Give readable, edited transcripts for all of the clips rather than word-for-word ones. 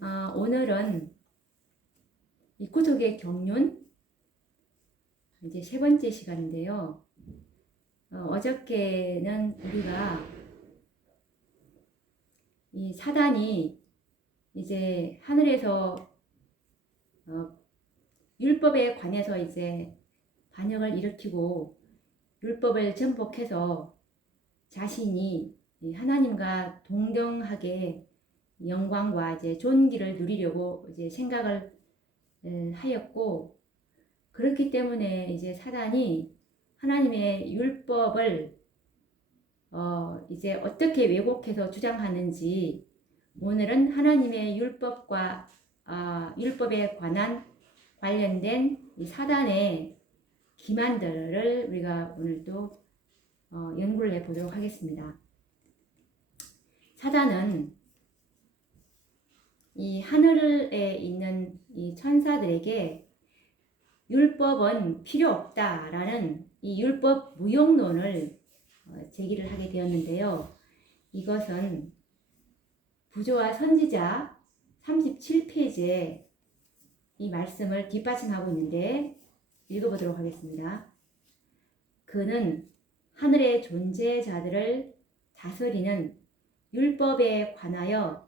오늘은 이 구속의 경륜 이제 세 번째 시간인데요. 어저께는 우리가 이 사단이 이제 하늘에서 율법에 관해서 이제 반역을 일으키고 율법을 전복해서 자신이 하나님과 동등하게 영광과 이제 존귀를 누리려고 이제 생각을 하였고, 그렇기 때문에 이제 사단이 하나님의 율법을 이제 어떻게 왜곡해서 주장하는지, 오늘은 하나님의 율법과 율법에 관련된 이 사단의 기만들을 우리가 오늘 또 연구를 해보도록 하겠습니다. 사단은 이 하늘에 있는 이 천사들에게 율법은 필요 없다라는 이 율법 무용론을 제기를 하게 되었는데요. 이것은 부조와 선지자 37페이지에 이 말씀을 뒷받침하고 있는데 읽어보도록 하겠습니다. 그는 하늘의 존재자들을 다스리는 율법에 관하여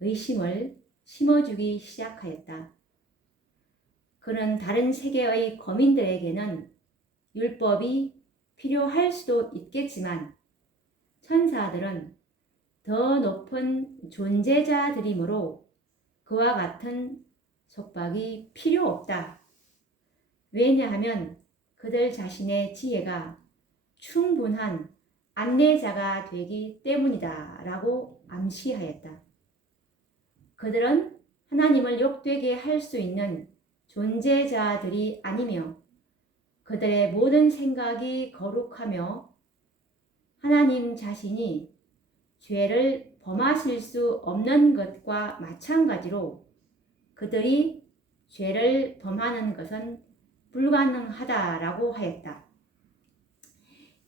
의심을 심어주기 시작하였다. 그는 다른 세계의 거민들에게는 율법이 필요할 수도 있겠지만 천사들은 더 높은 존재자들이므로 그와 같은 속박이 필요 없다. 왜냐하면 그들 자신의 지혜가 충분한 안내자가 되기 때문이다 라고 암시하였다. 그들은 하나님을 욕되게 할 수 있는 존재자들이 아니며 그들의 모든 생각이 거룩하며 하나님 자신이 죄를 범하실 수 없는 것과 마찬가지로 그들이 죄를 범하는 것은 불가능하다라고 하였다.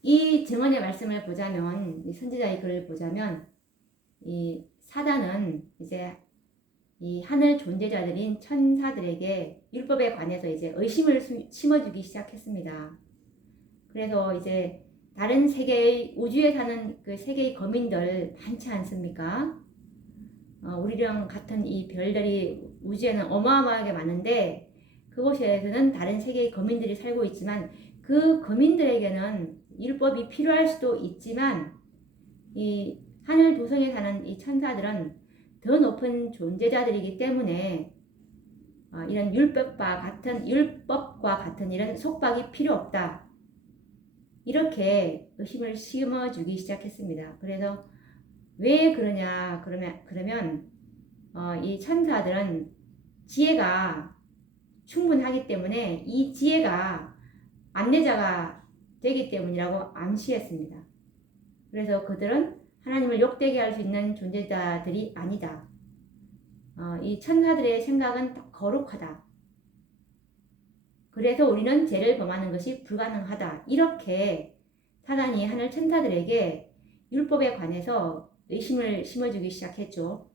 이 증언의 말씀을 보자면, 이 선지자의 글을 보자면, 이 사단은 이제 이 하늘 존재자들인 천사들에게 율법에 관해서 이제 의심을 심어주기 시작했습니다. 그래서 이제 다른 세계의 우주에 사는 그 세계의 거민들 많지 않습니까? 우리랑 같은 이 별들이 우주에는 어마어마하게 많은데 그곳에서는 다른 세계의 거민들이 살고 있지만 그 거민들에게는 율법이 필요할 수도 있지만 이 하늘 도성에 사는 이 천사들은 더 높은 존재자들이기 때문에 이런 율법과 같은 이런 속박이 필요 없다. 이렇게 의심을 심어주기 시작했습니다. 그래서 왜 그러냐 그러면 이 천사들은 지혜가 충분하기 때문에 이 지혜가 안내자가 되기 때문이라고 암시했습니다. 그래서 그들은 하나님을 욕되게 할 수 있는 존재자들이 아니다. 이 천사들의 생각은 거룩하다. 그래서 우리는 죄를 범하는 것이 불가능하다. 이렇게 사단이 하늘 천사들에게 율법에 관해서 의심을 심어주기 시작했죠.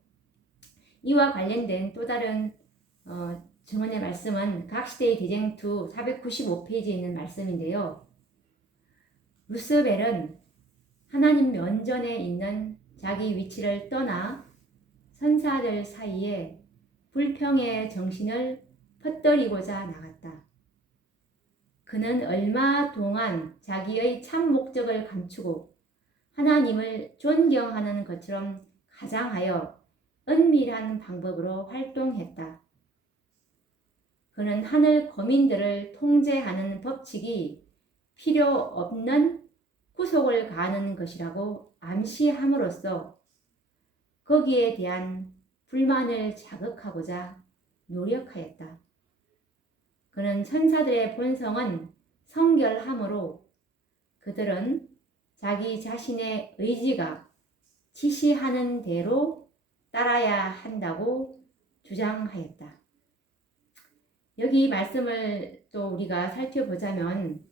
이와 관련된 또 다른 증언의 말씀은 각시대의 대쟁투 495페이지에 있는 말씀인데요. 루스벨은 하나님 면전에 있는 자기 위치를 떠나 천사들 사이에 불평의 정신을 퍼뜨리고자 나갔다. 그는 얼마 동안 자기의 참 목적을 감추고 하나님을 존경하는 것처럼 가장하여 은밀한 방법으로 활동했다. 그는 하늘 거민들을 통제하는 법칙이 필요 없는 구속을 가하는 것이라고 암시함으로써 거기에 대한 불만을 자극하고자 노력하였다. 그는 천사들의 본성은 성결하므로 그들은 자기 자신의 의지가 지시하는 대로 따라야 한다고 주장하였다. 여기 말씀을 또 우리가 살펴보자면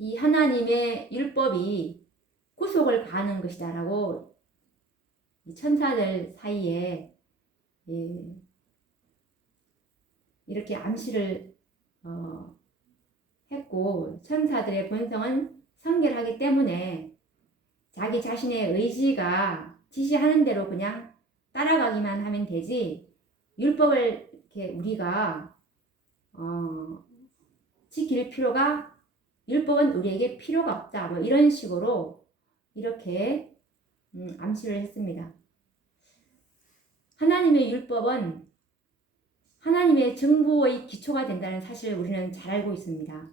이 하나님의 율법이 구속을 가하는 것이다라고 이 천사들 사이에 예, 이렇게 암시를 했고, 천사들의 본성은 성결하기 때문에 자기 자신의 의지가 지시하는 대로 그냥 따라가기만 하면 되지, 율법을 이렇게 우리가 지킬 필요가, 율법은 우리에게 필요가 없다, 뭐 이런 식으로 이렇게 암시를 했습니다. 하나님의 율법은 하나님의 정부의 기초가 된다는 사실을 우리는 잘 알고 있습니다.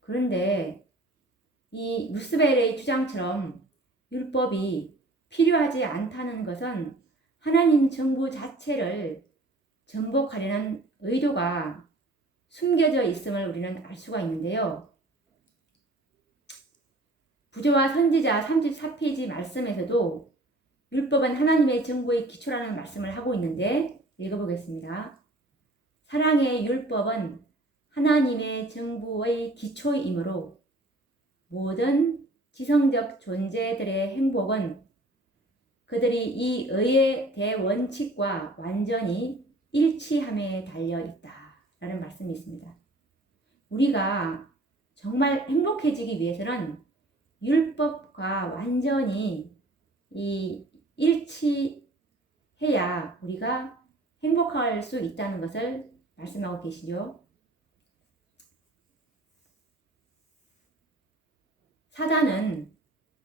그런데 이 루스벨의 주장처럼 율법이 필요하지 않다는 것은 하나님 정부 자체를 정복하려는 의도가 숨겨져 있음을 우리는 알 수가 있는데요. 부조와 선지자 34페이지 말씀에서도 율법은 하나님의 정부의 기초라는 말씀을 하고 있는데, 읽어보겠습니다. 사랑의 율법은 하나님의 정부의 기초이므로 모든 지성적 존재들의 행복은 그들이 이 의의 대원칙과 완전히 일치함에 달려 있다라는 말씀이 있습니다. 우리가 정말 행복해지기 위해서는 율법과 완전히 일치해야 우리가 행복할 수 있다는 것을 말씀하고 계시죠. 사단은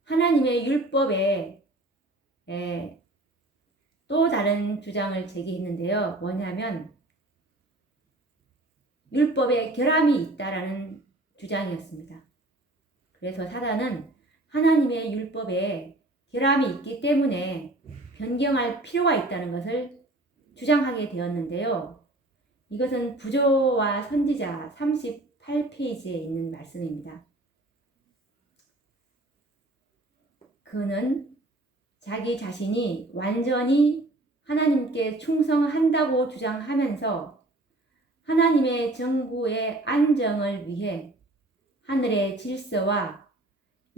하나님의 율법에 또 다른 주장을 제기했는데요. 뭐냐면 율법에 결함이 있다라는 주장이었습니다. 그래서 사단은 하나님의 율법에 결함이 있기 때문에 변경할 필요가 있다는 것을 주장하게 되었는데요. 이것은 부조와 선지자 38페이지에 있는 말씀입니다. 그는 자기 자신이 완전히 하나님께 충성한다고 주장하면서 하나님의 정부의 안정을 위해 하늘의 질서와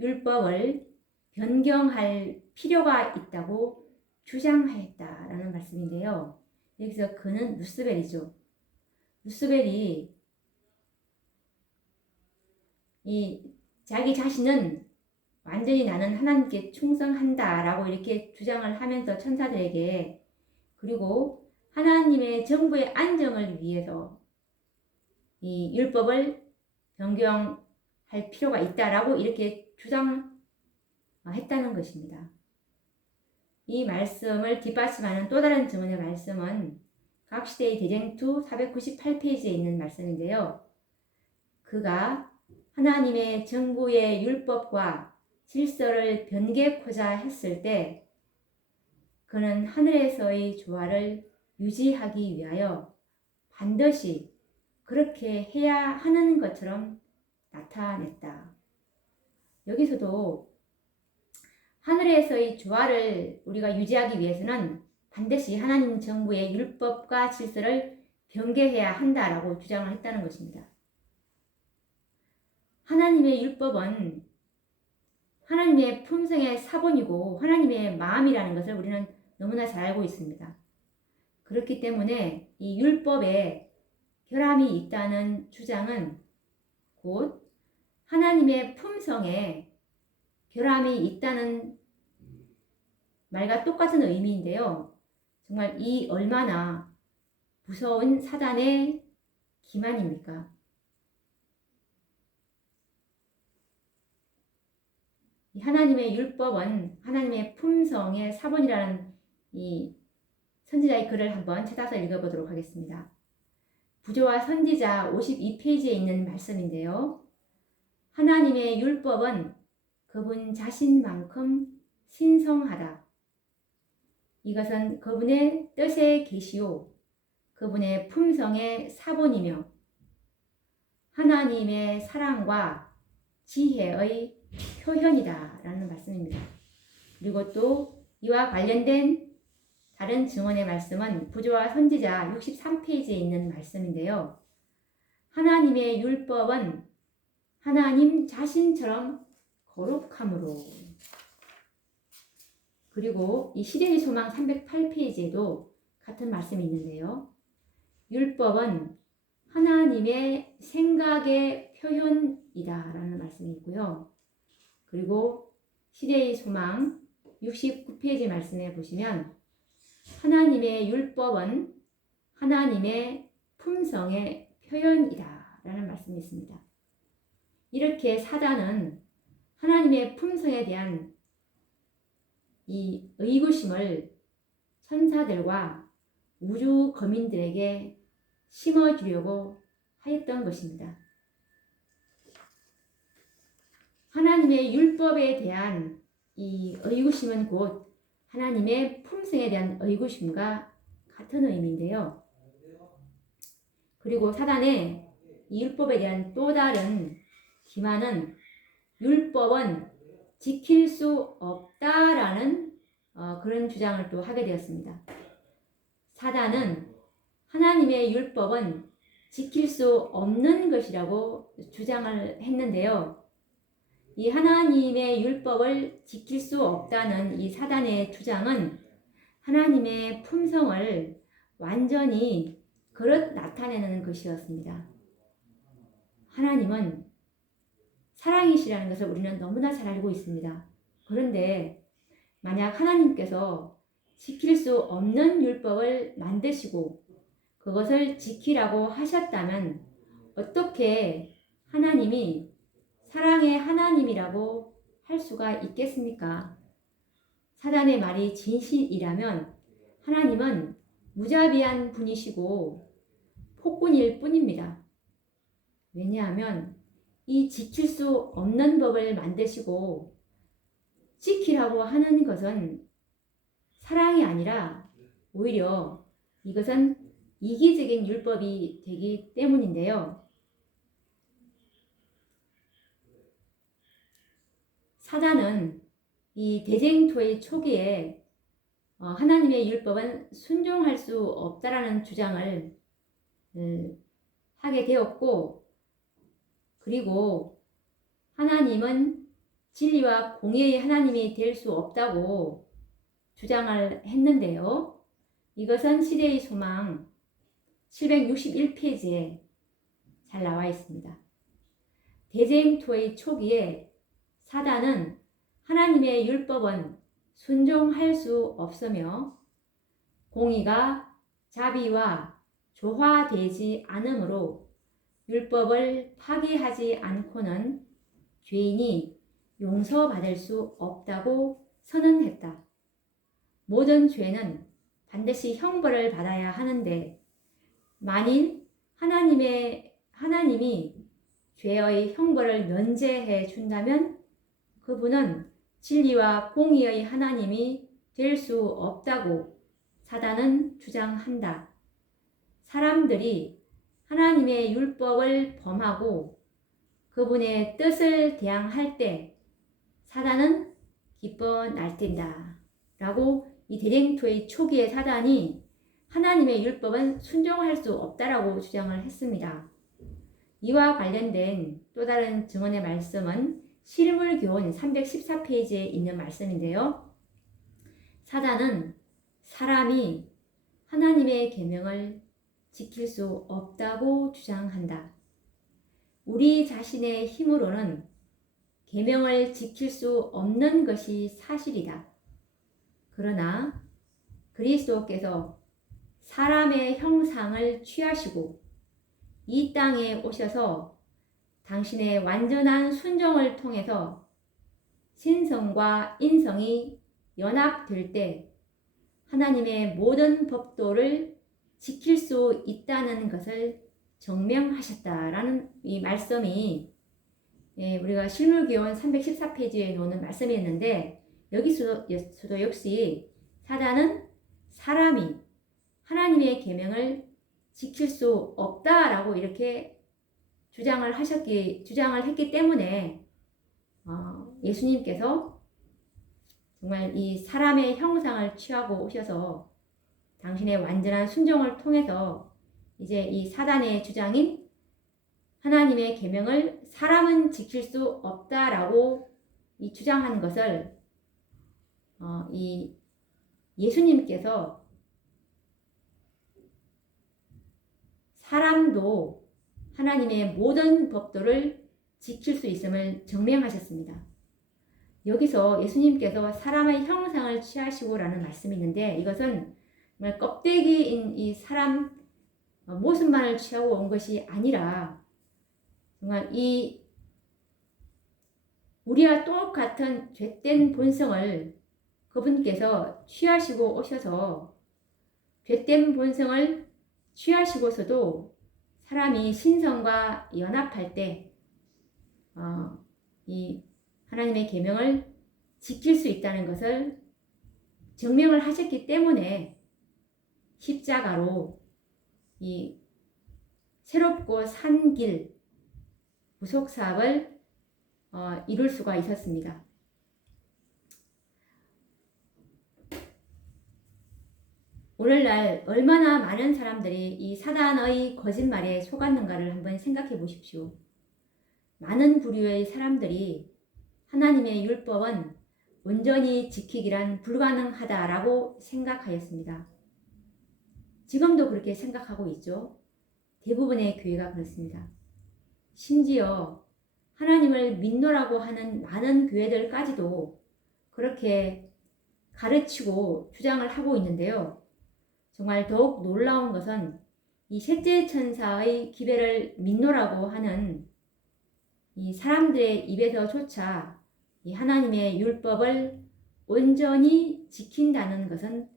율법을 변경할 필요가 있다고 주장하였다라는 말씀인데요. 여기서 그는 루스벨이죠. 루스벨이 자기 자신은 완전히 나는 하나님께 충성한다라고 이렇게 주장을 하면서 천사들에게, 그리고 하나님의 정부의 안정을 위해서 이 율법을 변경할 필요가 있다라고 이렇게 주장했다는 것입니다. 이 말씀을 뒷받침하는 또 다른 증언의 말씀은 각시대의 대쟁투 498페이지에 있는 말씀인데요. 그가 하나님의 정부의 율법과 질서를 변개코자 했을 때 그는 하늘에서의 조화를 유지하기 위하여 반드시 그렇게 해야 하는 것처럼 나타냈다. 여기서도 하늘에서의 조화를 우리가 유지하기 위해서는 반드시 하나님 정부의 율법과 질서를 변개해야 한다라고 주장을 했다는 것입니다. 하나님의 율법은 하나님의 품성의 사본이고 하나님의 마음이라는 것을 우리는 너무나 잘 알고 있습니다. 그렇기 때문에 이 율법에 결함이 있다는 주장은 곧 하나님의 품성에 결함이 있다는 말과 똑같은 의미인데요. 정말 이 얼마나 무서운 사단의 기만입니까? 하나님의 율법은 하나님의 품성의 사본이라는 이 선지자의 글을 한번 찾아서 읽어보도록 하겠습니다. 부조와 선지자 52페이지에 있는 말씀인데요. 하나님의 율법은 그분 자신만큼 신성하다. 이것은 그분의 뜻의 계시요 그분의 품성의 사본이며 하나님의 사랑과 지혜의 표현이다 라는 말씀입니다. 그리고 또 이와 관련된 다른 증언의 말씀은 부조와 선지자 63페이지에 있는 말씀인데요. 하나님의 율법은 하나님 자신처럼 거룩함으로, 그리고 이 시대의 소망 308페이지에도 같은 말씀이 있는데요. 율법은 하나님의 생각의 표현이다 라는 말씀이 있고요. 그리고 시대의 소망 69페이지 말씀에 보시면 하나님의 율법은 하나님의 품성의 표현이다 라는 말씀이 있습니다. 이렇게 사단은 하나님의 품성에 대한 이 의구심을 천사들과 우주 거민들에게 심어주려고 하였던 것입니다. 하나님의 율법에 대한 이 의구심은 곧 하나님의 품성에 대한 의구심과 같은 의미인데요. 그리고 사단의 이 율법에 대한 또 다른 기만은 율법은 지킬 수 없다라는 그런 주장을 또 하게 되었습니다. 사단은 하나님의 율법은 지킬 수 없는 것이라고 주장을 했는데요. 이 하나님의 율법을 지킬 수 없다는 이 사단의 주장은 하나님의 품성을 완전히 그릇 나타내는 것이었습니다. 하나님은 사랑이시라는 것을 우리는 너무나 잘 알고 있습니다. 그런데 만약 하나님께서 지킬 수 없는 율법을 만드시고 그것을 지키라고 하셨다면 어떻게 하나님이 사랑의 하나님이라고 할 수가 있겠습니까? 사단의 말이 진실이라면 하나님은 무자비한 분이시고 폭군일 뿐입니다. 왜냐하면 이 지킬 수 없는 법을 만드시고 지키라고 하는 것은 사랑이 아니라 오히려 이것은 이기적인 율법이 되기 때문인데요. 사단은 이 대쟁토의 초기에 하나님의 율법은 순종할 수 없다라는 주장을 하게 되었고, 그리고 하나님은 진리와 공의의 하나님이 될 수 없다고 주장을 했는데요. 이것은 시대의 소망 761페이지에 잘 나와 있습니다. 대쟁토의 초기에 사단은 하나님의 율법은 순종할 수 없으며 공의가 자비와 조화되지 않으므로 율법을 파기하지 않고는 죄인이 용서받을 수 없다고 선언했다. 모든 죄는 반드시 형벌을 받아야 하는데 만일 하나님이 죄의 형벌을 면제해 준다면 그분은 진리와 공의의 하나님이 될 수 없다고 사단은 주장한다. 사람들이 하나님의 율법을 범하고 그분의 뜻을 대항할 때 사단은 기뻐 날뛴다 라고 이 대쟁토의 초기에 사단이 하나님의 율법은 순종할 수 없다라고 주장을 했습니다. 이와 관련된 또 다른 증언의 말씀은 실물교훈 314페이지에 있는 말씀인데요. 사단은 사람이 하나님의 계명을 지킬 수 없다고 주장한다. 우리 자신의 힘으로는 계명을 지킬 수 없는 것이 사실이다. 그러나 그리스도께서 사람의 형상을 취하시고 이 땅에 오셔서 당신의 완전한 순종을 통해서 신성과 인성이 연합될 때 하나님의 모든 법도를 지킬 수 있다는 것을 증명하셨다라는 이 말씀이 우리가 실물교훈 314페이지에 놓는 말씀이었는데 여기서도 역시 사단은 사람이 하나님의 계명을 지킬 수 없다라고 이렇게 주장을 했기 때문에 예수님께서 정말 이 사람의 형상을 취하고 오셔서 당신의 완전한 순종을 통해서 이제 이 사단의 주장인 하나님의 계명을 사람은 지킬 수 없다라고 이 주장하는 것을 이 예수님께서 사람도 하나님의 모든 법도를 지킬 수 있음을 증명하셨습니다. 여기서 예수님께서 사람의 형상을 취하시고라는 말씀이 있는데 이것은 정말 껍데기인 이 사람 모습만을 취하고 온 것이 아니라 정말 이 우리와 똑같은 죄된 본성을 그분께서 취하시고 오셔서 죄된 본성을 취하시고서도 사람이 신성과 연합할 때 이 하나님의 계명을 지킬 수 있다는 것을 증명을 하셨기 때문에 십자가로 이 새롭고 산 길 구속사업을 이룰 수가 있었습니다. 오늘날 얼마나 많은 사람들이 이 사단의 거짓말에 속았는가를 한번 생각해 보십시오. 많은 부류의 사람들이 하나님의 율법은 온전히 지키기란 불가능하다라고 생각하였습니다. 지금도 그렇게 생각하고 있죠. 대부분의 교회가 그렇습니다. 심지어 하나님을 믿노라고 하는 많은 교회들까지도 그렇게 가르치고 주장을 하고 있는데요. 정말 더욱 놀라운 것은 이 셋째 천사의 기배를 믿노라고 하는 이 사람들의 입에서조차 이 하나님의 율법을 온전히 지킨다는 것은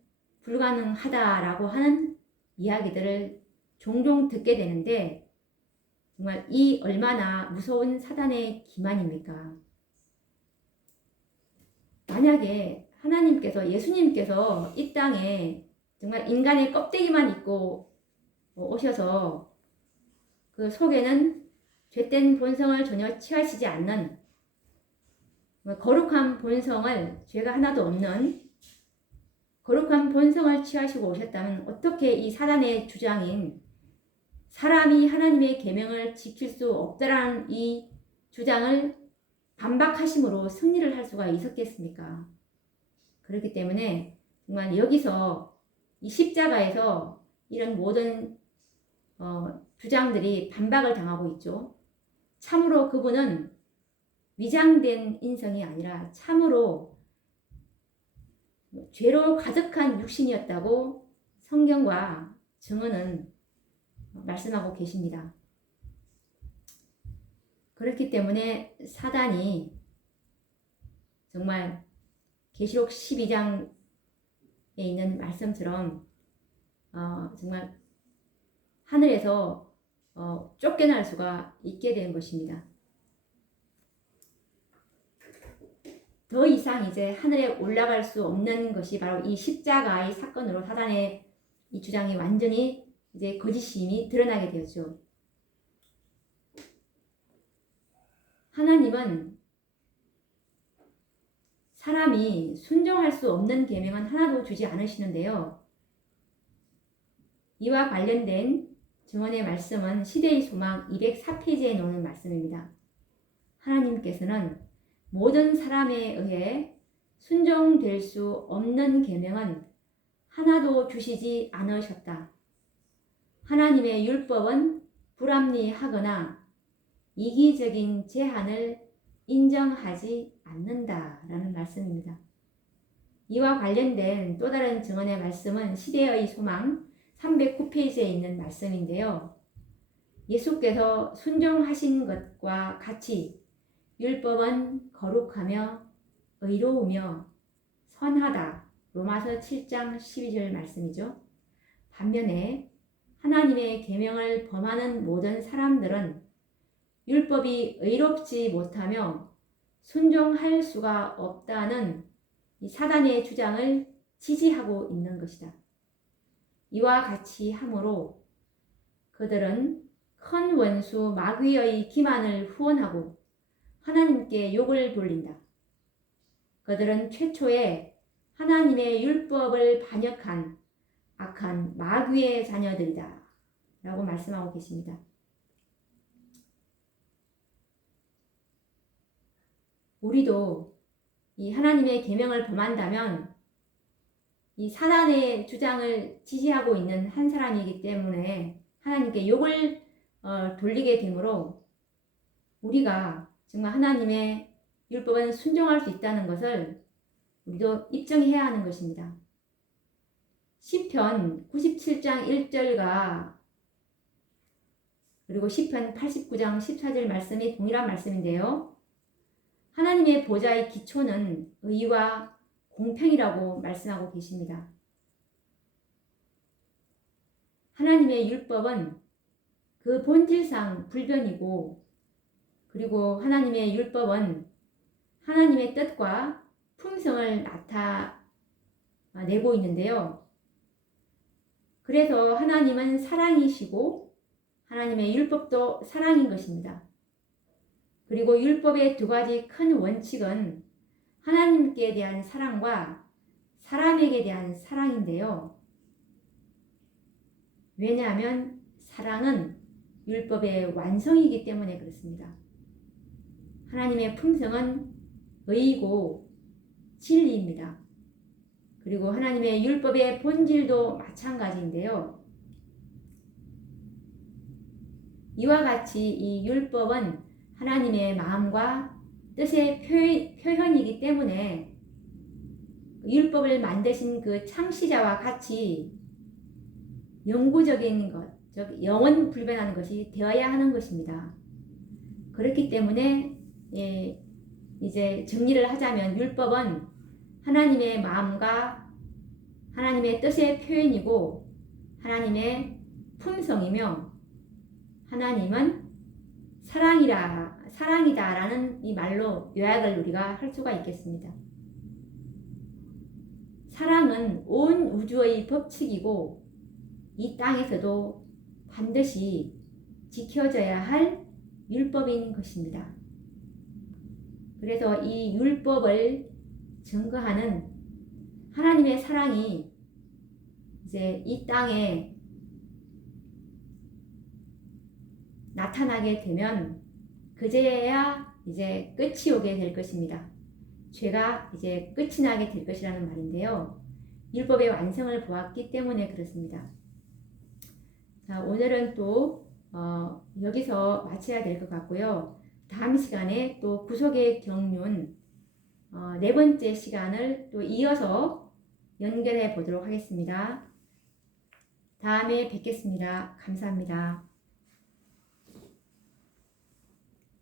불가능하다라고 하는 이야기들을 종종 듣게 되는데 정말 이 얼마나 무서운 사단의 기만입니까? 만약에 하나님께서 예수님께서 이 땅에 정말 인간의 껍데기만 입고 오셔서 그 속에는 죄된 본성을 전혀 취하시지 않는 거룩한 본성을 죄가 하나도 없는 거룩한 본성을 취하시고 오셨다면 어떻게 이 사단의 주장인 사람이 하나님의 계명을 지킬 수 없다라는 이 주장을 반박하심으로 승리를 할 수가 있었겠습니까? 그렇기 때문에 정말 여기서 이 십자가에서 이런 모든 주장들이 반박을 당하고 있죠. 참으로 그분은 위장된 인성이 아니라 참으로 죄로 가득한 육신이었다고 성경과 증언은 말씀하고 계십니다. 그렇기 때문에 사단이 정말 계시록 12장에 있는 말씀처럼 정말 하늘에서 쫓겨날 수가 있게 된 것입니다. 더 이상 이제 하늘에 올라갈 수 없는 것이 바로 이 십자가의 사건으로 사단의 이 주장이 완전히 이제 거짓임이 드러나게 되었죠. 하나님은 사람이 순종할 수 없는 계명은 하나도 주지 않으시는데요. 이와 관련된 증언의 말씀은 시대의 소망 204페이지에 나오는 말씀입니다. 하나님께서는 모든 사람에 의해 순종될 수 없는 계명은 하나도 주시지 않으셨다. 하나님의 율법은 불합리하거나 이기적인 제한을 인정하지 않는다라는 말씀입니다. 이와 관련된 또 다른 증언의 말씀은 시대의 소망 309페이지에 있는 말씀인데요. 예수께서 순종하신 것과 같이 율법은 거룩하며 의로우며 선하다. 로마서 7장 12절 말씀이죠. 반면에 하나님의 계명을 범하는 모든 사람들은 율법이 의롭지 못하며 순종할 수가 없다는 이 사단의 주장을 지지하고 있는 것이다. 이와 같이 함으로 그들은 큰 원수 마귀의 기만을 후원하고 하나님께 욕을 돌린다. 그들은 최초에 하나님의 율법을 반역한 악한 마귀의 자녀들이다. 라고 말씀하고 계십니다. 우리도 이 하나님의 계명을 범한다면 이 사단의 주장을 지지하고 있는 한 사람이기 때문에 하나님께 욕을 돌리게 되므로 우리가 정말 하나님의 율법은 순종할 수 있다는 것을 우리도 입증해야 하는 것입니다. 시편 97장 1절과 그리고 시편 89장 14절 말씀이 동일한 말씀인데요. 하나님의 보좌의 기초는 의와 공평이라고 말씀하고 계십니다. 하나님의 율법은 그 본질상 불변이고 그리고 하나님의 율법은 하나님의 뜻과 품성을 나타내고 있는데요. 그래서 하나님은 사랑이시고 하나님의 율법도 사랑인 것입니다. 그리고 율법의 두 가지 큰 원칙은 하나님께 대한 사랑과 사람에게 대한 사랑인데요. 왜냐하면 사랑은 율법의 완성이기 때문에 그렇습니다. 하나님의 품성은 의이고 진리입니다. 그리고 하나님의 율법의 본질도 마찬가지인데요. 이와 같이 이 율법은 하나님의 마음과 뜻의 표현이기 때문에 율법을 만드신 그 창시자와 같이 영구적인 것, 즉 영원 불변하는 것이 되어야 하는 것입니다. 그렇기 때문에 이제 정리를 하자면 율법은 하나님의 마음과 하나님의 뜻의 표현이고 하나님의 품성이며 하나님은 사랑이다라는 이 말로 요약을 우리가 할 수가 있겠습니다. 사랑은 온 우주의 법칙이고 이 땅에서도 반드시 지켜져야 할 율법인 것입니다. 그래서 이 율법을 증거하는 하나님의 사랑이 이제 이 땅에 나타나게 되면 그제야 이제 끝이 오게 될 것입니다. 죄가 이제 끝이 나게 될 것이라는 말인데요. 율법의 완성을 보았기 때문에 그렇습니다. 자, 오늘은 또 여기서 마쳐야 될 것 같고요. 다음 시간에 또 구속의 경륜 네 번째 시간을 또 이어서 연결해 보도록 하겠습니다. 다음에 뵙겠습니다. 감사합니다.